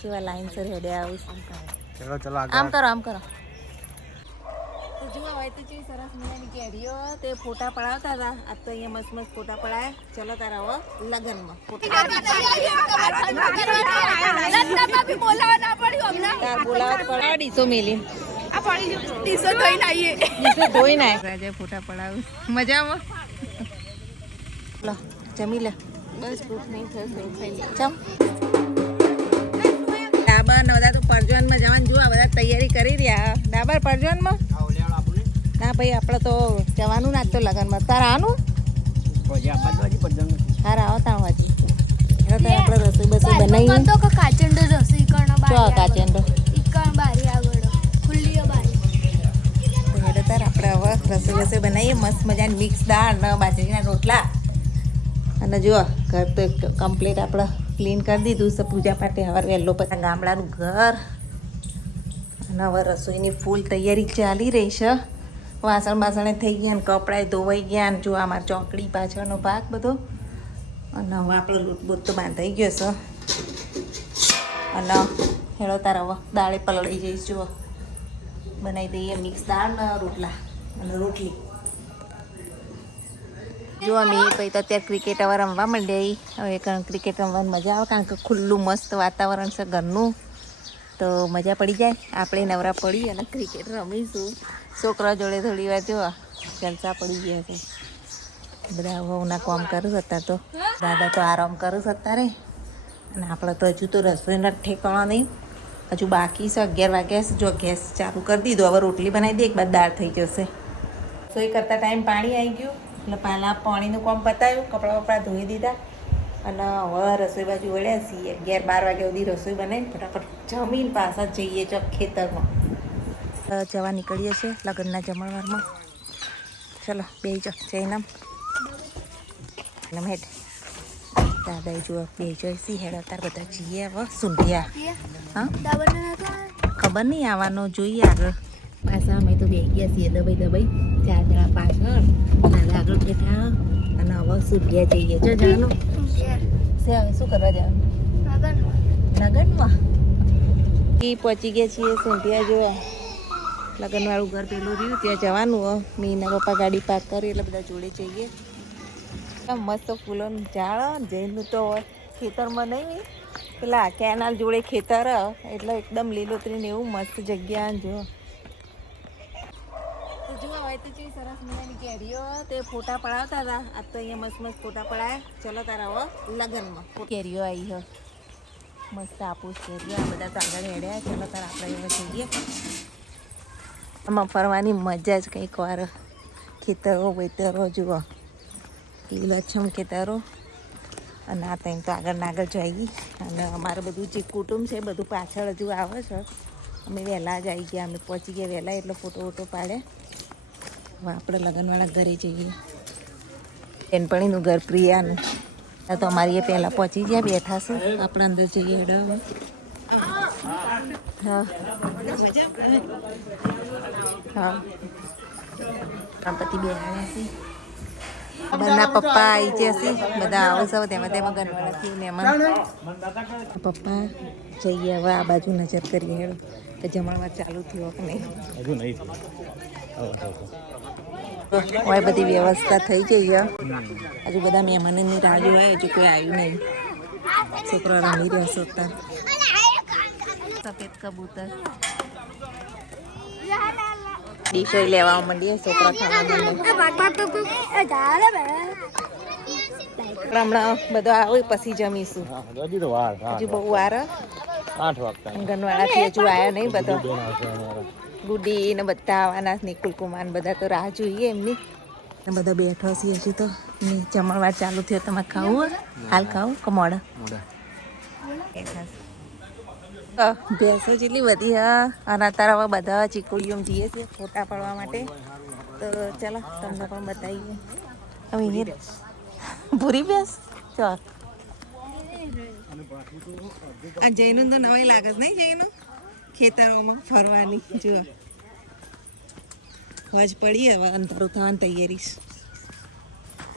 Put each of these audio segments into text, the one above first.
કેવા લાઈનસર હેડે આવું. ચલો ચલો આમ કરો આમ કરો. તો જુઓ હોય તો ચેવી સરસ મજાની કેરીઓ તે ફોટા પડાવતા હતા. આજ તો અહીંયા મસ્ત મસ્ત ફોટા પડાયા. ચલો તારા હવે લગનમાં બોલાવા પડાવ ડીસો મેલી ડીસો ધોઈને આવીએ. ડીસો ધોઈને આવીએ. રાજા ફોટા પડાવું મજામાં. લો જમી લે. બસ ભૂખ નહીં થશે ખાઈ લે. ચમ ડાબર ને બધા તો પરજોનમાં જવાનું જુઓ બધા તૈયારી કરી રહ્યા. ડાબર પરજોનમાં ના ભાઈ આપણે તો જવાનું ના તો લગનમાં. તારા આનું તારા આવો તાણ વાજી આપણે રસોઈ બસોઈ બનાવી તો કાચંડો રસોઈ કણો બારી કાચંડો ઈકણ બારી આગળ ખુલ્લી બારી તો તાર આપણે હવે રસોઈ બસોઈ બનાવીએ. મસ્ત મજાની મિક્સ દાળ ને બાજરીના રોટલા. અને જુઓ ઘર તો કમ્પ્લીટ આપણે ક્લીન કરી દીધું છે. પૂજા પાઠે હવે વહેલો પછી ગામડાનું ઘર. અને હવે રસોઈની ફૂલ તૈયારી ચાલી રહી છે. વાસણ બાસણે થઈ ગયા ને કપડાં ધોવાઈ ગયા ને જો અમારી ચોકડી પાછળનો ભાગ બધો. અને હવે આપણો લોટ બોટ તો બાંધાઈ ગયો છે. અને હેળો તારા હવે દાળે પલળી જઈશ. જુઓ બનાવી દઈએ મિક્સ દાળ ને રોટલા અને રોટલી. જો અમે પછી તો અત્યારે ક્રિકેટ હવે રમવા માંડ્યા. હવે ક્રિકેટ રમવાની મજા આવે કારણ કે ખુલ્લું મસ્ત વાતાવરણ છે ઘરનું. તો મજા પડી જાય. આપણે નવરા પડી અને ક્રિકેટ રમીશું. છોકરા જોડે થોડી વાર જો જલસા પડી ગયા છે. બધા વહુના કામ કરું હતા તો દાદા તો આરામ કરું અત્યારે. અને આપણે તો હજુ તો રસોઈના ઠેકાણા નહીં. હજુ બાકી છે. 11 વાગ્યા છે. જો ગેસ ચાલુ કરી દીધો. હવે રોટલી બનાવી દઈએ. એક બાદ દાળ થઈ જશે. રસોઈ કરતા ટાઈમ પાણી આવી ગયું એટલે પહેલાં પાણીનું કામ પતાવ્યું. કપડાં વપડા ધોઈ દીધા. અને હવે રસોઈ બાજુ વળ્યા છીએ. 11-12 વાગ્યા સુધી રસોઈ બનાવીને ફટાફટ જમીન પાછા જઈએ છો ખેતરમાં. જવા નીકળીએ છીએ લગ્નના જમણવારમાં. ચલો બેસી જાઓ જઈને હેઠ દાદા જુઓ બે જોઈશી હેડ અત્યારે બધા જઈએ હવે સુંઢિયા. હા ખબર નહીં આવવાનો જોઈએ આગળ. પાછા અમે તો બે ગયા છીએ દબાઈ દબાઈ 4 જણા પાછળ દાદા આગળ બેઠા. અને હવે સુંઢિયા જઈએ જો જવાનું છે. હવે શું કરવા જવાનું લગનમાં એ પહોંચી ગયા છીએ સુંઢિયા. જોવા લગનવાળું ઘર પેલું રહ્યું ત્યાં જવાનું. મીના પપ્પા ગાડી પાર્ક કરી એટલે બધા જોડે જઈએ. મસ્ત ફૂલોનું ઝાડ જઈનું તો ખેતરમાં નહીં પેલા કેનાલ જોડે ખેતર એટલે એકદમ લીલોતરીને એવું મસ્ત જગ્યા. જો જુઓ હોય તો ચેવી સરસ મજાની કેરીઓ તે ફોટા પડાવતા હતા. આજ તો અહીંયા મસ્ત મસ્ત ફોટા પડાયા. ચલો તારા હવે લગનમાં કેરીઓ આવી હોય મસ્ત આપું કેરીઓ. આ બધા તો આગળ હેડ્યા. ચલો તારા આપણે હવે જઈએ. આમાં ફરવાની મજા જ કંઈક વાર. ખેતરો વેતરો જુઓ લીલાછમ ખેતરો. અને આ ત્યાં તો આગળ આગળ જઈ. અને અમારું બધું જે કુટુંબ છે બધું પાછળ હજુ આવે છે. અમે વહેલા જ આવી ગયા. અમે પહોંચી ગયા વહેલા એટલે ફોટો વોટો પાડ્યા. હવે આપણે લગ્નવાળા ઘરે જઈએ. બેનપણીનું ઘર પ્રિયાનું. તો અમારી એ પહેલાં પહોંચી ગયા બેઠા છે. આપણે અંદર જઈએ હેડો. હા હા ગણપતિ બેહાડ્યા છે. બધાના પપ્પા આવી જશે. બધા આવો છો તેમાં ગણવાળાથી મહેમાન. પપ્પા જઈએ હવે આ બાજુ નજર કરીએ હેડો કે જમણવાર ચાલુ થયો કે નહીં. હવે બધી વ્યવસ્થા થઈ ગઈ. હજુ બધા મહેમાનોની રાહ જોવાય. હજુ કોઈ આવ્યું નહીં. છોકરો રમી રહ્યો છે અત્યારે. સફેદ કબૂતર ડીશો લેવા માંડીએ. છોકરા ખાવા હમણાં બધો આવે પછી જમીશું. હજુ બહુ વાર 8 વાગતા ગનવાળાથી હજુ આવ્યા નહીં. બધો ગુડી ને બધા આવવાના. નિકુલ કુમાર બધા તો રાહ જોઈએ એમની. બધા બેઠા છીએ હજુ તો. જમણવાર ચાલુ થયો. તમારે ખાવું હાલ ખાવું કે મોડા ભેંસો જેટલી બધી હા. અને અત્યારે હવે બધા ચીકુડીઓમાં જઈએ છીએ ફોટા પાડવા માટે. તો ચાલો તમને પણ બતાવીએ. હવે ભૂરી ભેંસ ચાલ. આ જૈનું તો નવાઈ લાગે નહીં. જૈનું ખેતરોમાં ફરવાની જુઓ હોજ પડી. હવે અંધારું થવાની તૈયારી.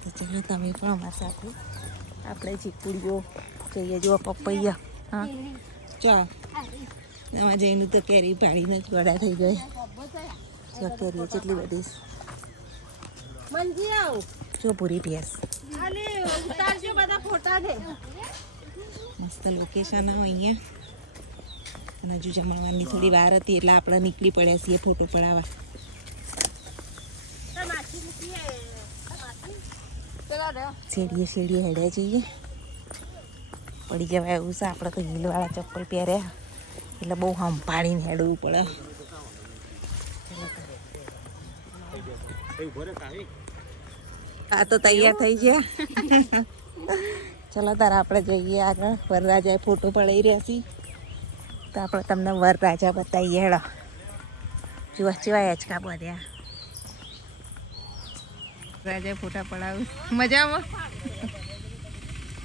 તો ચાલો તમે પણ અમારી સાથે આપણે ચીકુડીઓ જઈએ. જુઓ પપૈયા. હા ચો આમાં જઈને તો કેરી પાડીને જ ગળા થઈ ગઈ. જો કેરીઓ કેટલી બધી જો પૂરી પિયાસ મસ્ત લોકેશન અહીંયા. અને હજુ જમવાની થોડી વાર હતી એટલે આપણે નીકળી પડ્યા છીએ ફોટો પડાવવા. શેડીએ શેડીએ હેડ્યા જઈએ. પડી જવાય એવું છે. આપણે તો હીલવાળા ચપ્પલ પહેર્યા એટલે બહુ હંપાડીને હેડવું પડે. આ તો તૈયાર થઈ ગયા. ચલો તારે આપણે જઈએ આગળ. વરરાજાએ ફોટો પડાવી રહ્યા છીએ તો આપણે તમને વરરાજા બતાવીએ. હેડો જુઓ ચેવાય અચકા બધ્યા. રાજાએ ફોટા પડાવું મજામાં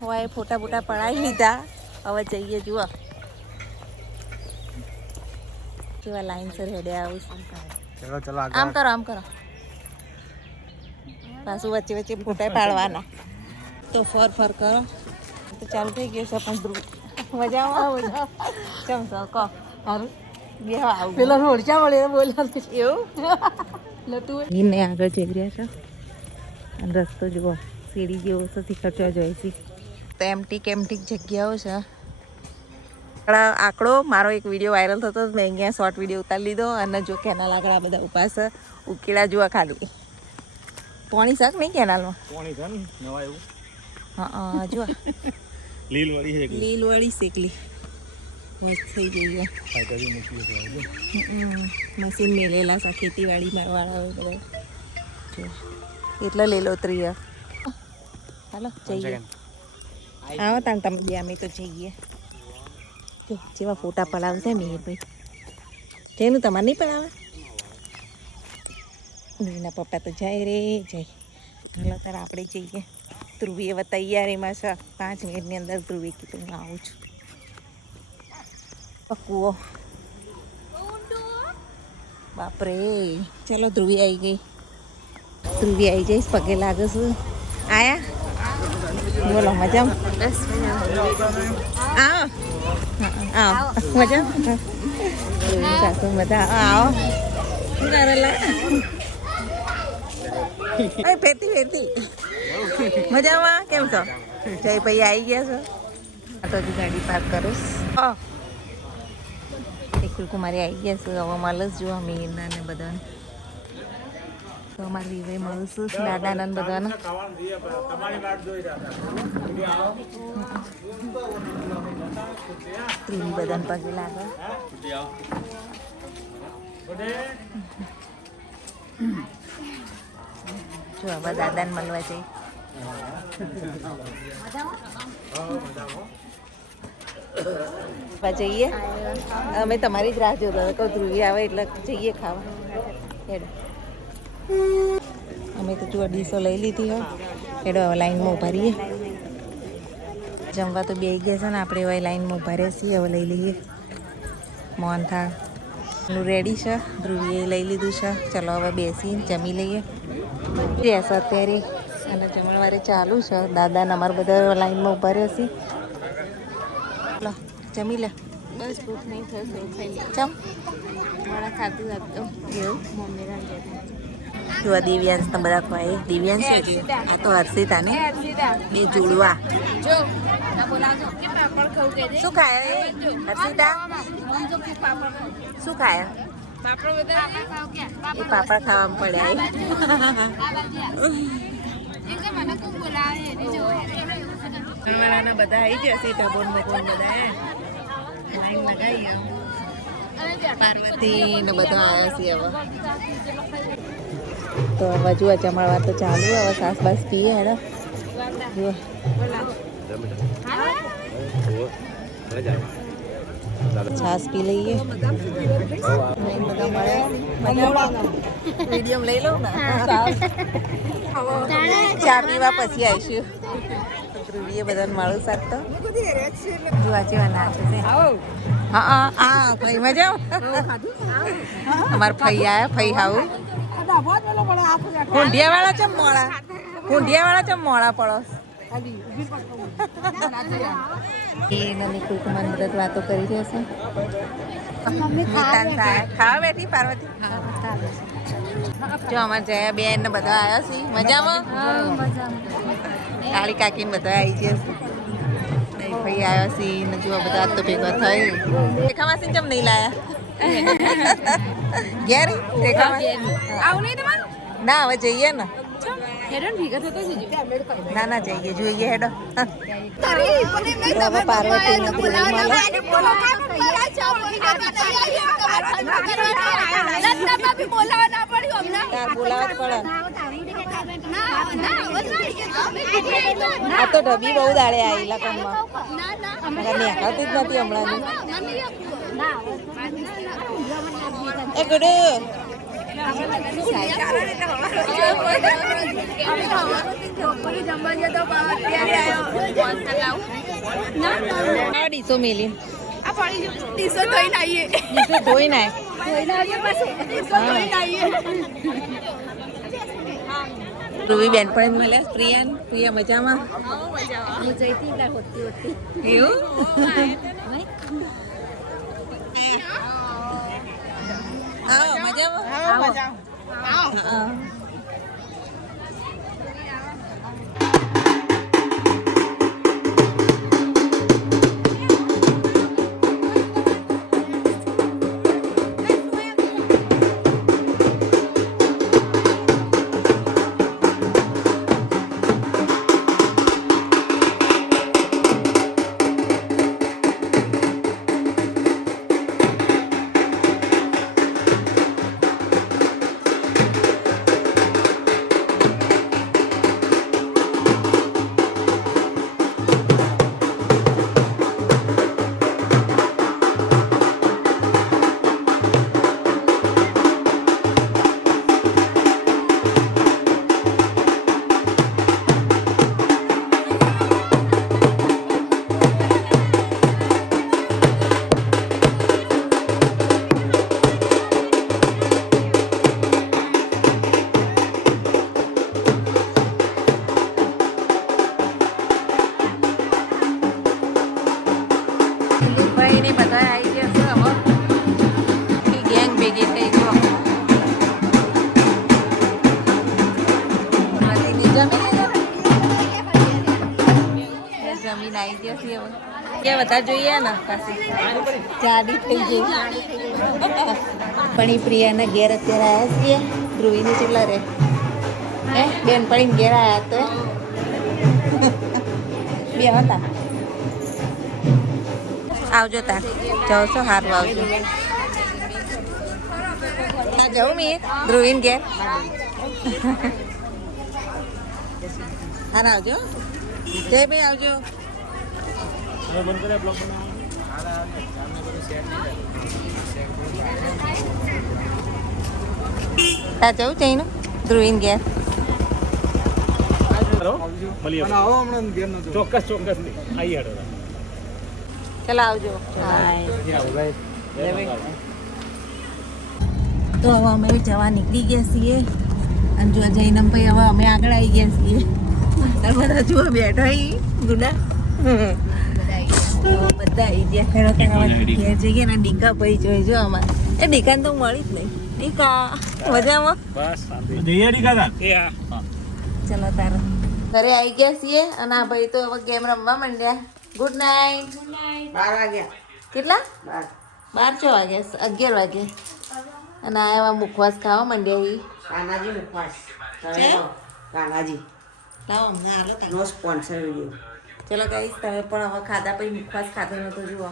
હોય. ફોટા બોટા પડાવી લીધા. હવે જઈએ. જુઓ કેવા લાઈનસર હેડે આવું. ચલો ચલો આમ કરો આમ કરો. પાછું વચ્ચે વચ્ચે ફોટા પાડવાના. તો ફર કરો. તો ચાલુ થઈ ગયું છે પણ ધ્રુવ મજામાં ચમચો કહો સારું બે આવું પેલા રોડચા મળે બોલા એવું ને આગળ જઈ રહ્યા છે. અને રસ્તો જુઓ સીડી જેવો છે. શીખરચવા જોઈએ છે તો એમટી જગ્યાઓ છે. આંકડો મારો એક વિડીયો વાયરલ થતો મેં અહીંયા શોર્ટ વિડીયો ઉતારી લીધો. અને જો કેનાલ આગળ આ બધા ઉપાસ ઉકેલા જુઓ ખાલી પાણી શાક નહીં કેનાલમાં પાણી છે ને નવા એવું. હા જુઓ લીલવાળી શેકલી મસ્ત થઈ જઈએ. મશીન મેલેલા છે ખેતીવાડી વાળા બધા જો એટલે લીલોતરી. હાલો જઈએ. આવો તાણ તમે બે અમે તો જઈએ. જો જેવા ફોટા પડાવશે મેહરભાઈ. જેનું તમારે નહીં પડાવે એના પપ્પા તો જાય રે જાય. હાલો તારે આપણે જઈએ. ધ્રુવી હવે તૈયારીમાં છે. 5 મિનિટની અંદર ધ્રુવી કીધું હું આવું છું. પકવો બાપરે. ચલો ધ્રુવી આવી ગઈ. ધ્રુવી આવી જઈશ. પગે લાગે છું. આયા બોલો મજામાં? આવો મજામાં? સાસુ બધા આવો. ફેરતી મજામાં કેમ છો? જય ભાઈ આવી ગયા છો? તો હજુ ગાડી પાર્ક કરીશ. કુલકુમારી આવી ગયા છે. હવે મળશ જો મીરના ને બધાને. તો અમારે વિવાહ મળશું દાદાના ને બધાને. ત્રીજી બધાને પગે લાગે. જો હવે દાદાને મળવા જઈ. જઈએ અમે તમારી જ રાહ જોતા હતા. કહું ધ્રુવી આવે એટલે જઈએ ખાવા. હેડો અમે તો જો ડીશો લઈ લીધી હોય. હેડો હવે લાઈનમાં ઉભા રહીએ. જમવા તો બે ગયા છે ને આપણે હવે લાઈનમાં ઉભા રહ્યા છીએ. હવે લઈ લઈએ મોહનથાળ નું રેડી છે. ધ્રુવીએ લઈ લીધું છે. ચલો હવે બેસીને જમી લઈએ. બેસ અત્યારે અને જમણવારે ચાલુ છે. દાદાને અમારે બધા લાઈનમાં ઉભા રહ્યા છીએ. લો જમી લે. બસ ભૂખ નહીં થશે ખાઈ લે. ચમ મારા ખાતું આપતો એવું મમ્મી જો દિવ્યાંશ ને બધા ખવાય. દિવ્યાંશ આ તો હર્ષિતા ને બે જોડવા. શું ખાય હર્ષિતા? શું ખાય? એ પાપડ ખાવામાં પડ્યા. બધા આવી જશે. ઢબોન બગોન બધા લાઈન લગાવી. પાર્વતી ને બધા આવ્યા છે. હવે તો બાજુ જમણવાર તો ચાલુ. હવે સાસ બાસ પીએ. હેડો જુઓ છાસ પી લઈએ. વિડીયો લઈ લઉં ને. ચા પીવા પછી આવીશું. ધ્રુવીએ બધાને માળું શાક તો જોવા જેવા નાચે છે. હા હા ફઈ મજા. અમારા ફઈ આવ્યા. ફઈ હાવું ઊંઢિયા વાળા ચમ મોડા પડો. એ નાની કોઈ તમારી મદદ વાતો કરી રહેશે. ખાવા બેઠી પાર્વતી. જો અમારે જયા બેન ને બધા આવ્યા છે મજામાં. કાળી કાકી ને બધા આવી છે. ભાઈ આવ્યા છે ને જો બધા તો ભેગા થઈ. રેખામાં સિંચમ નહીં લાયા. ઘેર આવું નહીં તમારું. ના હવે જઈએ ને. ના ના જઈએ જોઈએ હેડો. પાર્વતી આ તો ઢબી બહુ દાડે આવેલા કામમાં નીકળતી જ નથી હમણાં. એ ગુડુ ડીસો મેલી ધોઈ નાય. રૂવી બેન પણ મળ્યા. પ્રિયા મજામાં. એવું આવો મજામાં. જમીન આવી જશે હવે. કે વધારે જોઈએ ને પાછી જાડી થઈ ગઈ. પણ એ પ્રિયાના ઘેર અત્યારે આવ્યા છીએ. ધ્રુવીને કેટલા રે હે બેન પડીને ઘેર આવ્યા તો બે હતા. આવજો તાર જાઓ છો સારું આવજો. હા જાઉં મેં ધ્રુવીને ઘેર. હાર આવજો. જય ભાઈ આવજો. તા જવું જઈનું ધ્રુવીન ઘેર. ચલો આવજો. તો હવે અમે જવા નીકળી ગયા છીએ. અને જો જઈને ભાઈ હવે અમે આગળ આવી ગયા છીએ. બધા જુઓ બેઠા ગુના બધા આવી ગયા. ઘેર જઈએ ને ડીકા ભાઈ જોઈ જો અમારે. એ ડીકાને તો મળી જ નહીં. ડીકા મજામાં. ચલો તારે ઘરે આવી ગયા છીએ. અને આ ભાઈ તો હવે ગેમ રમવા માંડ્યા. Good night. 12 વાગ્યા. કેટલા 12 વાગ્યા 11 વાગે. અને આ એવા મુખવાસ ખાવા માંડ્યા. કાનાજી મુખવાસ કાનાજી લાવો અમને હાલો નો સ્પોન્સર વિડિયો. ચલો ગાઈસ તમે પણ હવે ખાધા પછી મુખવાસ ખાધો નતો જુઓ.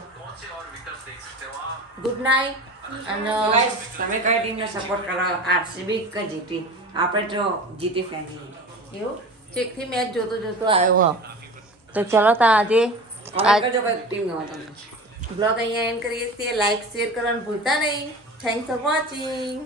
Good night. અને ગાઈસ તમે કઈ ટીમને સપોર્ટ કરો? આરસીબી કે જીટી? આપણે તો જીટી ફેન છીએ. એવું ચેકથી મેચ જોતો આવ્યો. તો ચલો તા આજે કરજો કઈ ટીમ ગમે તમને. બ્લોગ અહીંયા એન્ડ કરીએ છીએ. લાઈક શેર કરવાનું ભૂલતા નહીં. Thanks for watching.